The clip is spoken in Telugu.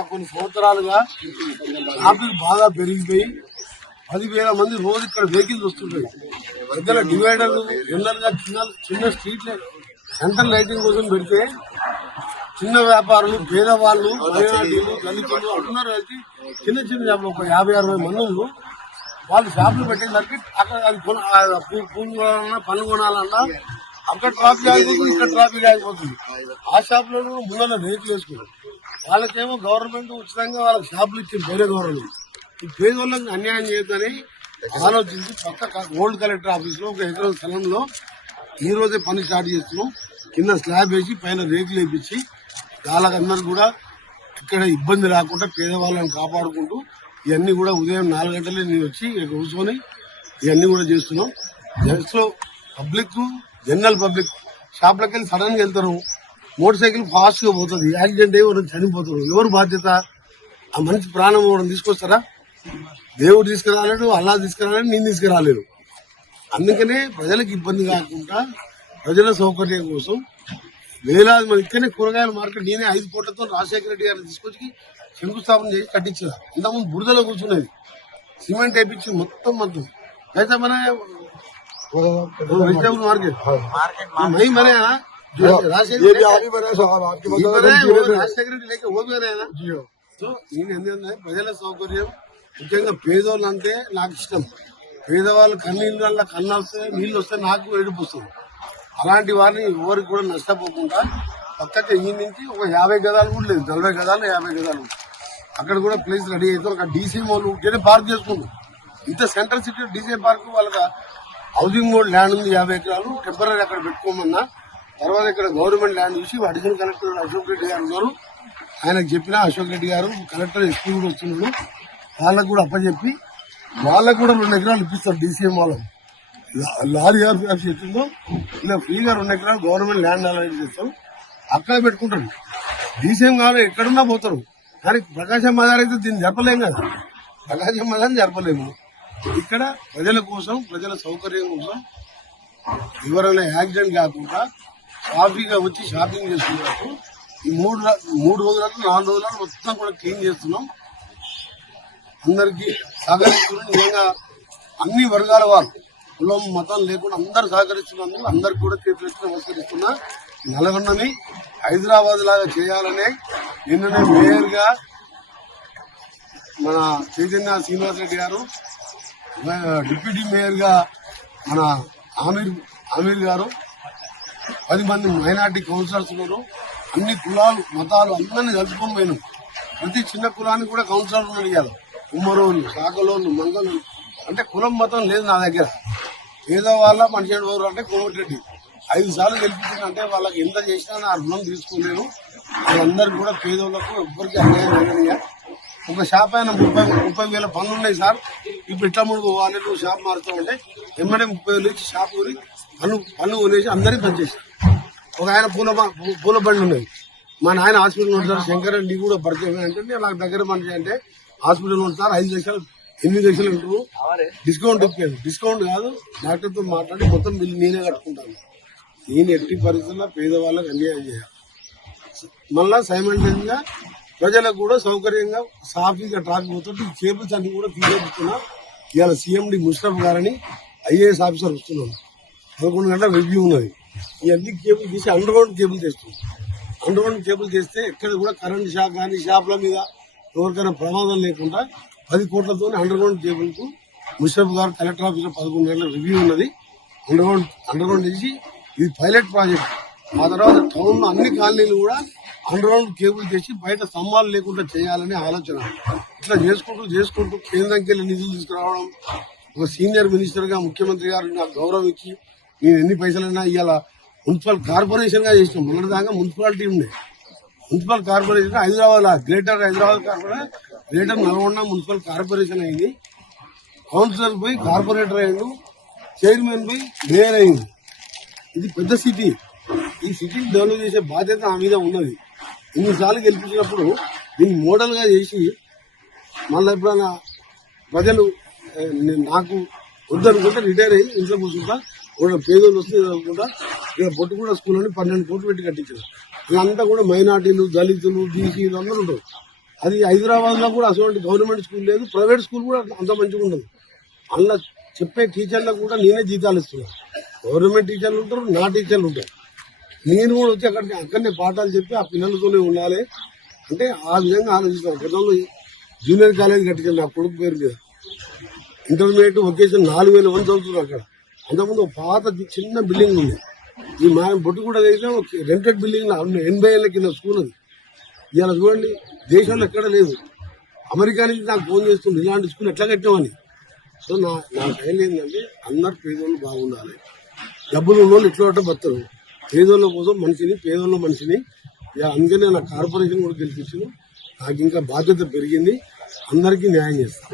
కొన్ని సంవత్సరాలుగా ట్రాఫిక్ బాగా పెరిగిపోయి 10,000 మంది రోజు ఇక్కడ వెహికల్స్ వస్తుంటాయి. మధ్యలో డివైడర్లు జనరల్ గా చిన్న స్ట్రీట్ సెంట్రల్ లైటింగ్ కోసం పెడితే చిన్న వ్యాపారులు, పేదవాళ్ళు, మైనార్టీలు, దళితులు అందరూ కలిసి చిన్న షాపులు ఒక 50-60 మంది వాళ్ళు షాపులు పెట్టేసరికి అక్కడ అది పూలు కొనాలన్నా పనులు కొనాలన్నా అక్కడ ట్రాఫిక్ ఆగిపోతుంది, ఇక్కడ ట్రాఫిక్ ఆగిపోతుంది. ఆ షాపులో ముందర రేట్లు వేసుకుంటారు. వాళ్ళకేమో గవర్నమెంట్ ఉచితంగా వాళ్ళకి షాపులు ఇచ్చింది వేరే గవర్నమెంట్. ఈ పేదోళ్ళకి అన్యాయం చేయొద్దని ఆలోచించి పక్క ఓల్డ్ కలెక్టర్ ఆఫీస్ లో 1 ఎకరం స్థలంలో ఈ రోజే పని స్టార్ట్ చేస్తున్నాం. కింద స్లాబ్ వేసి పైన రేకులు వేయించి వాళ్ళకందరూ కూడా ఇక్కడ ఇబ్బంది రాకుండా పేదవాళ్ళని కాపాడుకుంటూ ఇవన్నీ కూడా ఉదయం 4 గంటలే నేను వచ్చి ఇక్కడ కూర్చొని ఇవన్నీ కూడా చేస్తున్నాం. జస్ట్ లో పబ్లిక్, జనరల్ పబ్లిక్ షాప్లకి వెళ్ళి సడన్ గా వెళ్తారు, మోటార్ సైకిల్ ఫాస్ట్ గా పోతుంది, యాక్సిడెంట్ అయ్యి ఎవరు చనిపోతారు. ఎవరు బాధ్యత? ఆ మనిషి ప్రాణం ఎవరు తీసుకొస్తారా? దేవుడు తీసుకురాలేడు, అల్లా తీసుకురాలేడు, నేను తీసుకురాలేడు. అందుకనే ప్రజలకు ఇబ్బంది కాకుండా ప్రజల సౌకర్యం కోసం వేలాది మంది ఇక్కడనే కూరగాయల మార్కెట్ నేనే 5 కోట్లతో రాజశేఖర రెడ్డి గారిని తీసుకొచ్చి శంకుస్థాపన చేసి కట్టించా. ఇంతకుముందు బురదలో కూర్చున్నది, సిమెంట్ వేయించి మొత్తం అయితే మన వెజిటేబుల్ మార్కెట్ మై మరే రాజశేఖర రెడ్డి లేక ఓపికనేనా. సో నేను ఎందుకంటే ప్రజల సౌకర్యం, ముఖ్యంగా పేదోళ్ళు అంటే నాకు ఇష్టం. పేదవాళ్ళు కన్నీళ్ళ కన్ను వస్తే నీళ్ళు వస్తే నాకు ఏడుపు వస్తుంది. అలాంటి వారిని ఎవరికి కూడా నష్టపోకుండా పక్కకి ఈ నుంచి ఒక 50 గదాలు కూడా లేదు, 40 గదాలు 50 గదాలు అక్కడ కూడా ప్లేస్ రెడీ అవుతారు. అక్కడ డీసీ వాళ్ళు ఉంటేనే పార్క్ చేసుకుంటారు. ఇంత సెంట్రల్ సిటీ డీసీ పార్క్ వాళ్ళకి హౌసింగ్ బోర్డ్ ల్యాండ్ ఉంది 50 ఎకరాలు టెంపరీ అక్కడ పెట్టుకోమన్నా. తర్వాత ఇక్కడ గవర్నమెంట్ ల్యాండ్ చూసి అడిషనల్ కలెక్టర్ అశోక్ రెడ్డి గారు ఉన్నారు, ఆయనకు చెప్పిన అశోక్ రెడ్డి గారు కలెక్టర్ ఎస్పీ కూడా వస్తున్నారు, వాళ్ళకు కూడా అప్పచెప్పి వాళ్ళకు కూడా 2 ఎకరాలు ఇప్పిస్తారు. డీసీఎం వాళ్ళకు లారీ ఆఫీస్ ఎట్టిందో ఇలా ఫ్రీగా 2 ఎకరాలు గవర్నమెంట్ ల్యాండ్ అలాట్ చేస్తాం, అక్కడ పెట్టుకుంటారు. డీసీఎం కాదు ఎక్కడున్నా పోతారు. కానీ ప్రకాశం బజార్ అయితే దీన్ని జరపలేము కదా, ప్రకాశం బజార్ జరపలేము. ఇక్కడ ప్రజల కోసం, ప్రజల సౌకర్యం కోసం ఎవరైనా యాక్సిడెంట్ కాకుండా సాఫీగా వచ్చి షాపింగ్ చేసుకున్నట్టు ఈ 3 రోజులకు 4 రోజులకు మొత్తం కూడా క్లీన్ చేస్తున్నాం. అందరికీ సహకరిస్తున్నాం. నిజంగా అన్ని వర్గాల వారు, కులం మతం లేకుండా అందరు సహకరిస్తున్నందుకు అందరికి కూడా చేతులెత్తి నమస్కరిస్తున్నా. నల్గొండని హైదరాబాద్ లాగా చేయాలనే నిన్ననే మేయర్ గా మన చైతన్య శ్రీనివాసరెడ్డి గారు, డిప్యూటీ మేయర్ గా మన ఆమీర్ గారు, 10 మంది మైనార్టీ కౌన్సిలర్స్ ఉన్నారు. అన్ని కులాలు మతాలు అందరినీ కలుపుకొని పోయినాం. ప్రతి చిన్న కులానికి కూడా కౌన్సిలర్ ఉన్నాడు కదా, ఉమ్మరోళ్ళు, శాఖలోళ్ళు, మంగళూరు అంటే కులం మతం లేదు నా దగ్గర. పేదవాళ్ళ మనిషి ఎవరు అంటే కోమటిరెడ్డి 5 సార్లు గెలిపించిందంటే వాళ్ళకి ఎంత చేసినా నా రుణం తీసుకోలేను. వాళ్ళందరికీ కూడా పేదోళ్లకు ఎవ్వరికి అన్యాయం జరిగినాయా. ఒక షాప్ అయినా 30,000 పనులు ఉన్నాయి సార్, ఇప్పుడు ఇట్లా ముందు పోవాలి, నువ్వు షాప్ మారుతావంటే ఎమ్మడే 30,000 ఇచ్చి షాప్ కొని పన్ను కొనేసి అందరికీ పనిచేశారు. ఒక ఆయన పూల బండి ఉన్నది, మా నాయన హాస్పిటల్ ఉంటారు, శంకర్ నీ కూడా పరిచయం అంటే నాకు దగ్గర మనిషి అంటే హాస్పిటల్ ఉంటారు, 5 లక్షలు 8 లక్షలు ఉంటారు, డిస్కౌంట్ ఇప్పాను. డిస్కౌంట్ కాదు, డాక్టర్తో మాట్లాడి మొత్తం బిల్లు నేనే కట్టుకుంటాను. నేను ఎట్టి పరిస్థితుల్లో పేదవాళ్ళకి అన్యాయం చేయాలి. మళ్ళా సైమల్టేనియస్ గా ప్రజలకు కూడా సౌకర్యంగా సాఫీగా ట్రాఫిక్ పోతుంటే ఈ కేబుల్స్ అన్ని కూడా తీసేస్తున్నా. ఇవాళ సీఎండి ముషరఫ్ గారని ఐఏఎస్ ఆఫీసర్ వస్తున్నాను, 11 గంటల రివ్యూ ఉన్నది. ఇవన్నీ కేబుల్ తీసి అండర్ గ్రౌండ్ కేబుల్ చేస్తున్నాం. అండర్ గ్రౌండ్ కేబుల్ చేస్తే ఎక్కడ కూడా కరెంట్ షాక్ కానీ షాప్ల మీద ఎవరికైనా ప్రమాదం లేకుండా 10 కోట్లతో అండర్ గ్రౌండ్ కేబుల్ కు ముషరఫ్ గారు కలెక్టర్ ఆఫీస్ లో 11 గంటల రివ్యూ ఉన్నది. అండర్ గ్రౌండ్ చేసి ఇది పైలట్ ప్రాజెక్ట్. ఆ తర్వాత టౌన్ లో అన్ని కాలనీలు కూడా అండర్ గ్రౌండ్ కేబుల్ చేసి బయట స్తంభాలు లేకుండా చేయాలనే ఆలోచన. ఇట్లా చేసుకుంటూ కేంద్రంకి వెళ్ళి నిధులు తీసుకురావడం. ఒక సీనియర్ మినిస్టర్ గా ముఖ్యమంత్రి గారు నాకు గౌరవం ఇచ్చి నేను ఎన్ని పైసలైనా ఇవాళ మున్సిపల్ కార్పొరేషన్ గా చేసినాం. మొన్నటిదాకా మున్సిపాలిటీ ఉండే, municipal corporation Hyderabad greater Hyderabad corporation, greater Nalgonda municipal corporation అయింది. కౌన్సిలర్ పోయి కార్పొరేటర్ అయ్యిండు, చైర్మన్ పోయి మేయర్ అయింది. ఇది పెద్ద సిటీ. ఈ సిటీని డెవలప్ చేసే బాధ్యత నా మీద ఉన్నది. ఇన్నిసార్లు గెలిపించినప్పుడు దీన్ని మోడల్ గా చేసి మళ్ళీ ఎప్పుడైనా ప్రజలు నాకు వద్దనుకుంటే రిటైర్ అయ్యి ఇంట్లో కూర్చుంటా, పేదోళ్ళు వస్తే అనుకుంటా. ఇక బొట్టుగూడ స్కూల్ అని 12 కోట్లు పెట్టి కట్టించారు. వీళ్ళంతా కూడా మైనార్టీలు, దళితులు, బీసీలు అందరూ ఉంటారు. అది హైదరాబాద్ లో కూడా అటువంటి గవర్నమెంట్ స్కూల్ లేదు, ప్రైవేట్ స్కూల్ కూడా అంత మంచిగా ఉండదు. అందులో చెప్పే టీచర్లకు కూడా నేనే జీతాలు ఇస్తున్నాను. గవర్నమెంట్ టీచర్లు ఉంటారు, నా టీచర్లు ఉంటారు. నేను కూడా వచ్చి అక్కడనే పాఠాలు చెప్పి ఆ పిల్లలతోనే ఉండాలి అంటే ఆ విధంగా ఆలోచిస్తాను. గతంలో జూనియర్ కాలేజ్ కట్టించాను నా కొడుకు పేరు మీద. ఇంటర్మీడియట్ వొకేషన్ 4,000 మంది చదువుతున్నారు అక్కడ. అంతకుముందు పాత చిన్న బిల్డింగ్ ఉంది. ఈ మా బొట్టు కూడా అయితే రెంటెడ్ బిల్డింగ్ 80 ఏళ్ల కింద స్కూల్ అది. ఇవాళ చూడండి, దేశంలో ఎక్కడ లేదు. అమెరికా నుంచి నాకు ఫోన్ చేస్తుంది ఇలాంటి స్కూల్ ఎట్లా కట్టామని. సో నా టైం ఏంటంటే అందరు పేదోళ్ళు బాగుండాలి. డబ్బులు ఉన్నోళ్ళు ఎట్లా బతరు. పేదోళ్ళ కోసం మనిషిని, పేదోళ్ళ మనిషిని. అందుకనే నా కార్పొరేషన్ కూడా గెలిపించాను. నాకు ఇంకా బాధ్యత పెరిగింది. అందరికీ న్యాయం చేస్తాను.